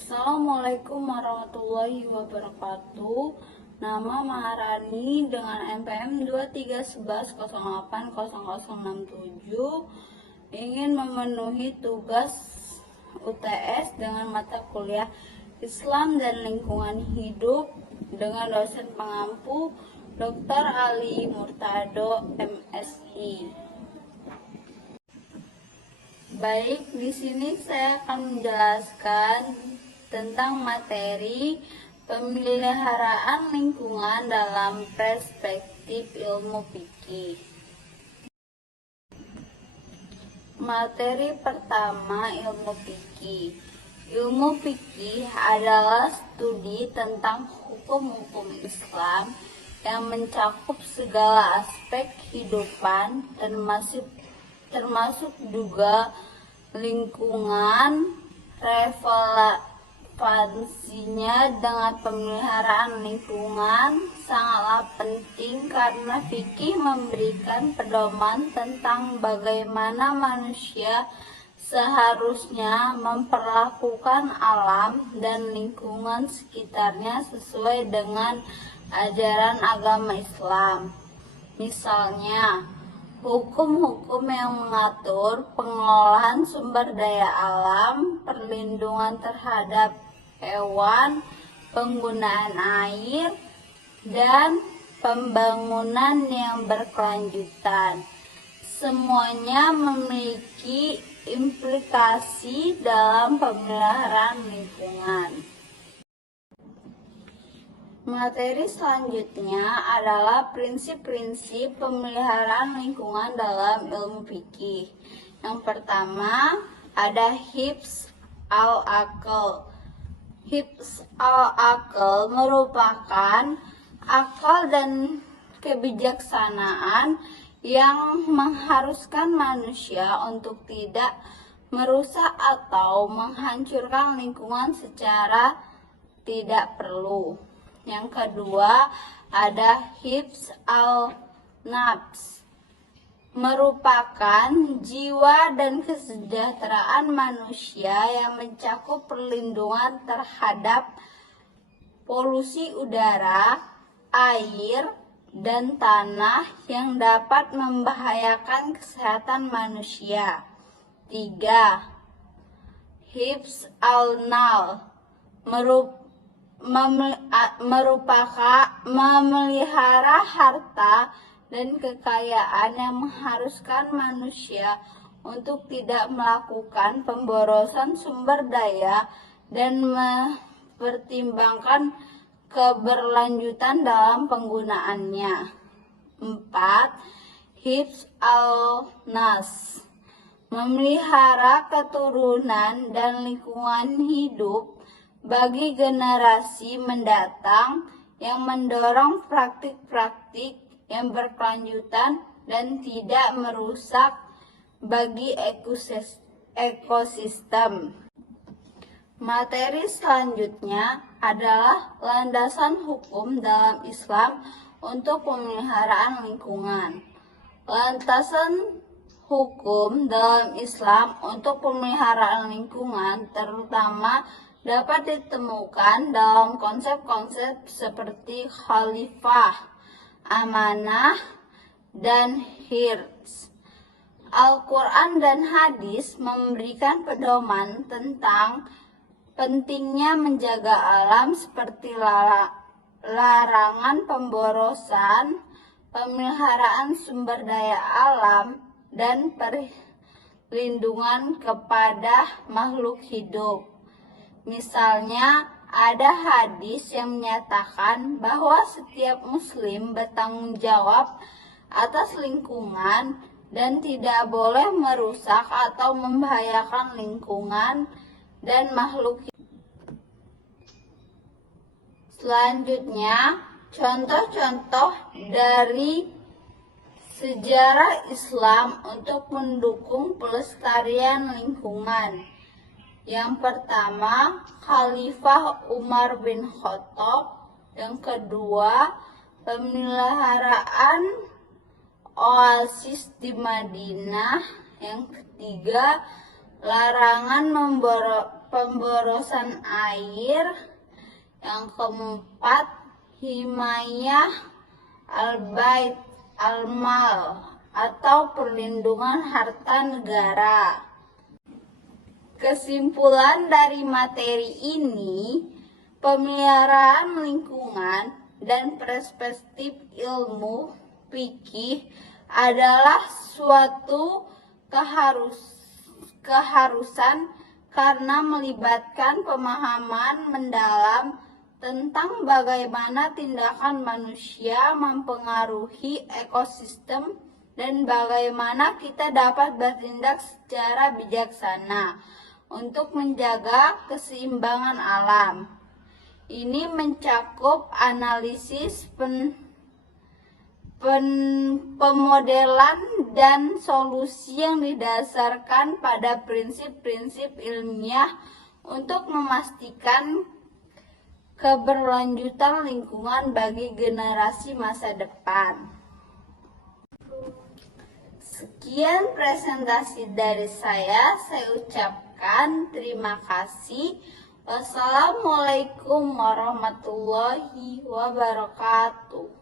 Assalamualaikum warahmatullahi wabarakatuh. Nama Maharani dengan NPM 2311080067 ingin memenuhi tugas UTS dengan mata kuliah Islam dan Lingkungan Hidup dengan dosen pengampu Dr. Ali Murtado, MSI. Baik, di sini saya akan menjelaskan tentang materi pemeliharaan lingkungan dalam perspektif ilmu fikih. Materi pertama, ilmu fikih. Ilmu fikih adalah studi tentang hukum-hukum Islam yang mencakup segala aspek kehidupan, termasuk juga lingkungan. Relevansinya dengan pemeliharaan lingkungan sangatlah penting karena fikih memberikan pedoman tentang bagaimana manusia seharusnya memperlakukan alam dan lingkungan sekitarnya sesuai dengan ajaran agama Islam. Misalnya, hukum-hukum yang mengatur pengelolaan sumber daya alam, perlindungan terhadap hewan, penggunaan air, dan pembangunan yang berkelanjutan. Semuanya memiliki implikasi dalam pemeliharaan lingkungan. Materi selanjutnya adalah prinsip-prinsip pemeliharaan lingkungan dalam ilmu fikih. Yang pertama ada hifz al-aql. Hifz al-aql merupakan akal dan kebijaksanaan yang mengharuskan manusia untuk tidak merusak atau menghancurkan lingkungan secara tidak perlu. Yang kedua ada hifz al-nafs, merupakan jiwa dan kesejahteraan manusia yang mencakup perlindungan terhadap polusi udara, air, dan tanah yang dapat membahayakan kesehatan manusia. 3. Hifz al-nal, merupakan memelihara harta dan kekayaan yang mengharuskan manusia untuk tidak melakukan pemborosan sumber daya dan mempertimbangkan keberlanjutan dalam penggunaannya. 4. Hifz al-nas, memelihara keturunan dan lingkungan hidup bagi generasi mendatang yang mendorong praktik-praktik yang berkelanjutan dan tidak merusak bagi ekosistem. Materi selanjutnya adalah landasan hukum dalam Islam untuk pemeliharaan lingkungan. Landasan hukum dalam Islam untuk pemeliharaan lingkungan terutama dapat ditemukan dalam konsep-konsep seperti khalifah, amanah, dan hirz. Al-Quran dan hadis memberikan pedoman tentang pentingnya menjaga alam seperti larangan pemborosan, pemeliharaan sumber daya alam, dan perlindungan kepada makhluk hidup. Misalnya, ada hadis yang menyatakan bahwa setiap muslim bertanggung jawab atas lingkungan dan tidak boleh merusak atau membahayakan lingkungan dan makhluk hidup. Selanjutnya, contoh-contoh dari sejarah Islam untuk mendukung pelestarian lingkungan. Yang pertama, Khalifah Umar bin Khattab. Yang kedua, pemeliharaan oasis di Madinah. Yang ketiga, larangan pemborosan air. Yang keempat, himayah al-bait al-mal atau perlindungan harta negara. Kesimpulan dari materi ini, pemeliharaan lingkungan dan perspektif ilmu fikih adalah suatu keharusan karena melibatkan pemahaman mendalam tentang bagaimana tindakan manusia mempengaruhi ekosistem dan bagaimana kita dapat bertindak secara bijaksana untuk menjaga keseimbangan alam. Ini mencakup analisis pemodelan dan solusi yang didasarkan pada prinsip-prinsip ilmiah untuk memastikan keberlanjutan lingkungan bagi generasi masa depan. Sekian presentasi dari saya ucapkan terima kasih. Wassalamualaikum warahmatullahi wabarakatuh.